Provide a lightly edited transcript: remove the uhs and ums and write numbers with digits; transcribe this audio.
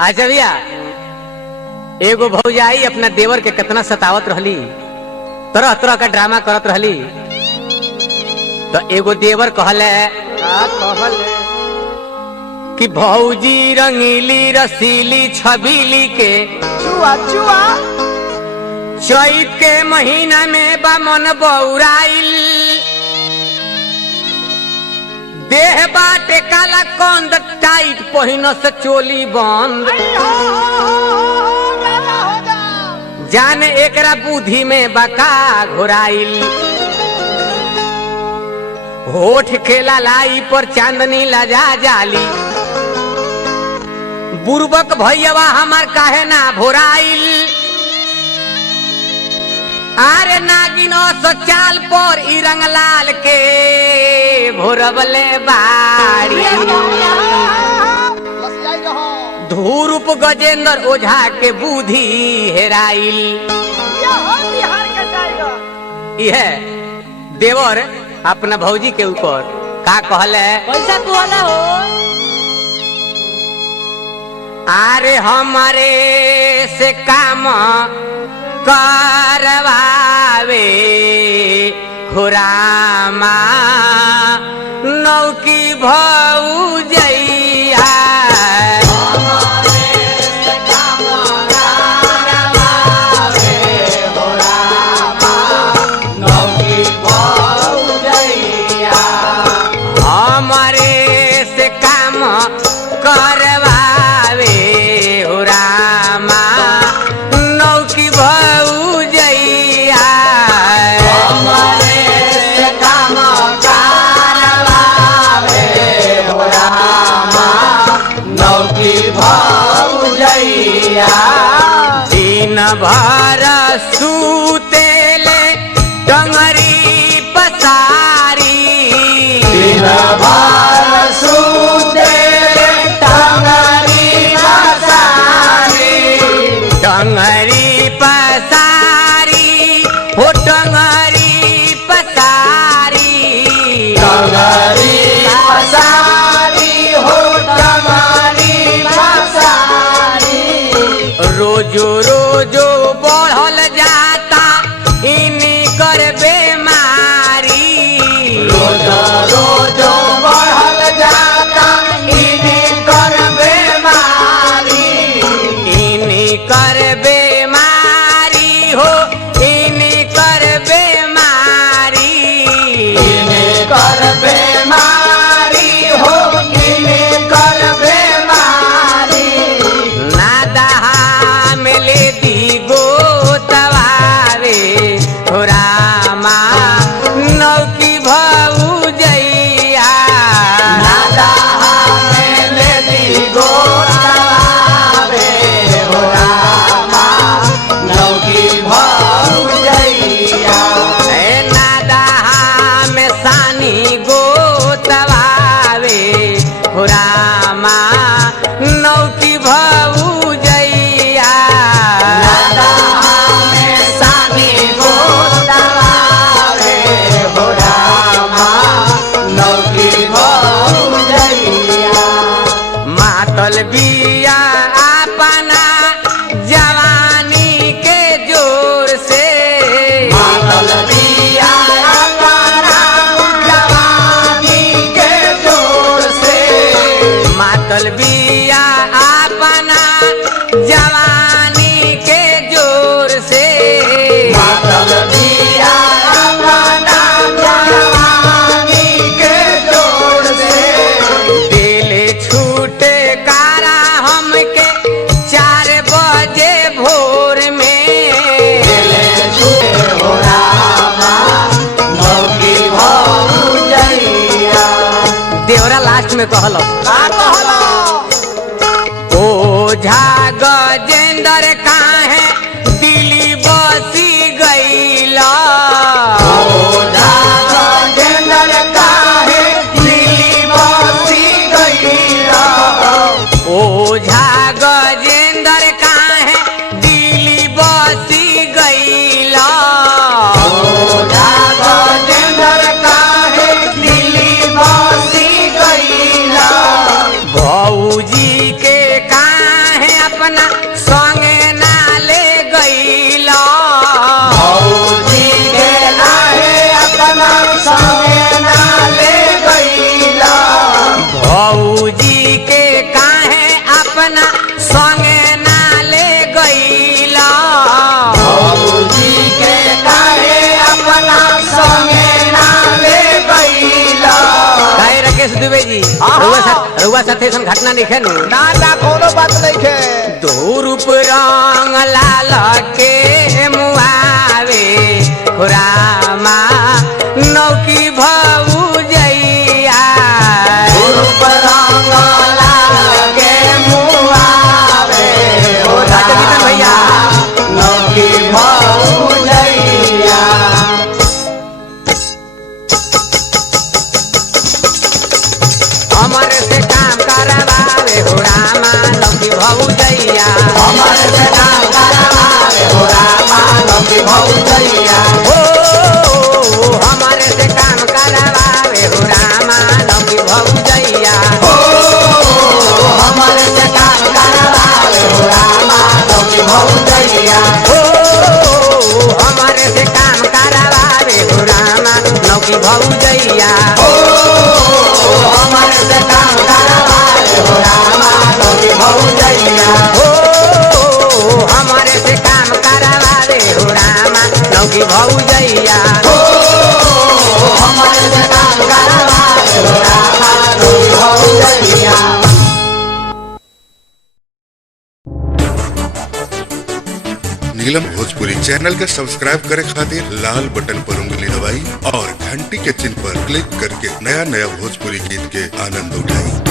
अच्छा भैया, एगो भौजाई अपना देवर के कितना सतावत रहली, तरह तरह का ड्रामा करत रहली। तो एगो देवर कहले कि भौजी रंगीली रसीली छबीली के चुआ चुआ चैत के महीना में बामन बौराइल, देह बाटे काला कंद टाइट पहिन से चोली बंद, जाने एकरा बुद्धि में बका घुराइल। होठ के लालाई पर चांदनी लजा जाली, बुर्बक भैया हमार काहे ना भोराइल। आरे नागिन चाल पर ई रंगलाल के भोरबले बाड़ी, धूरुप गजेंद्र ओझा के बुद्धि हेराइल। यह देवर अपना भौजी के ऊपर का कहले पैसा कहला हो। आरे हमारे से काम करवावे खुरामा नौकी भौजैया, हमारे से काम करवावे हो रामा नौकी भौजैया, हमारे से काम करवावे हो रामा नौकी भौजैया। दिन भर सूतेले डंगरी पसारी, दिन भर सूतेले डंगरी पसारी, डंगरी पसारी हो डंगरी पसारी, डंगरी पसारी हो डंगरी पसारी। रोजो रोजो बढ़ल जाता इनी कर बेमारी, रोजो रोजो बढ़ल जाता इनी कर बेमारी, इनी कर बेमारी हो इनी कर बेमारी, इनी कर बेमारी हो इनी कर बेमारी। नादहा में ले दी गोतवावे हो रामा नौकी भौजैया, नादहा में ले दी गोतवावे हो रामा नौकी भौजैया। ए नादहा में सानी गोतवावे हो रामा नौकी भौजैया, नादहा में सानी गोतवावे हो रामा नौकी भौजैया। मातल बिया अपना जवानी के जोर से, मातल बिया अपना जवानी के जोर से, मातल बिया अपना जवानी के जोर से, मातल बिया अपना जवानी के जोर से। दिले छूटे कारा हमके 4 बजे भोर में, दिले छूटे हो रामा नौकी भौजैया। देवरा लास्ट में कहलो ओझा गजेंद्र काहे दिली बसी गईला, ओझा गजेंद्र काहे दिली बसी गईला, ओझा गजेंद्र काहे दिली बसी गईला, ओझा गजेंद्र काहे दिली बसी गईला। भौजी के काहे अपना संगे ना ले गईला भौजी के काहे अपना संगे ना ले गईला। काहे राकेश दुबे जी रउआ साथे सन घटना नहीं खेनु ना ना कोनो बात नहीं खे। दो रूप रंग लाल के मुआवे रामा नौकी भौजैया रूप रंग लाल के मुआवे भैया नौकी भौजैया। हमर से काम करवावे हो रामा नौकी भौजैया हमर से काम करवावे हो रामा नौकी भौजैया। हमारे से काम करवावे हो रामा नौकी भौजैया हमर से काम करवावे हो रामा नौकी भौजैया। हमारे से काम करवावे हो रामा नौकी भौजैया हमर से काम करवावे हो रामा नौकी भौजैया। हमारे से काम करवावे हो रामा नौकी भौजैया हमर से काम करवावे हो रामा नौकी भौजैया। नीलम भोजपुरी चैनल के सब्सक्राइब करे खातिर लाल बटन पर उंगली दबाई और घंटी के चिन्ह पर क्लिक करके नया नया भोजपुरी गीत के आनंद उठाई।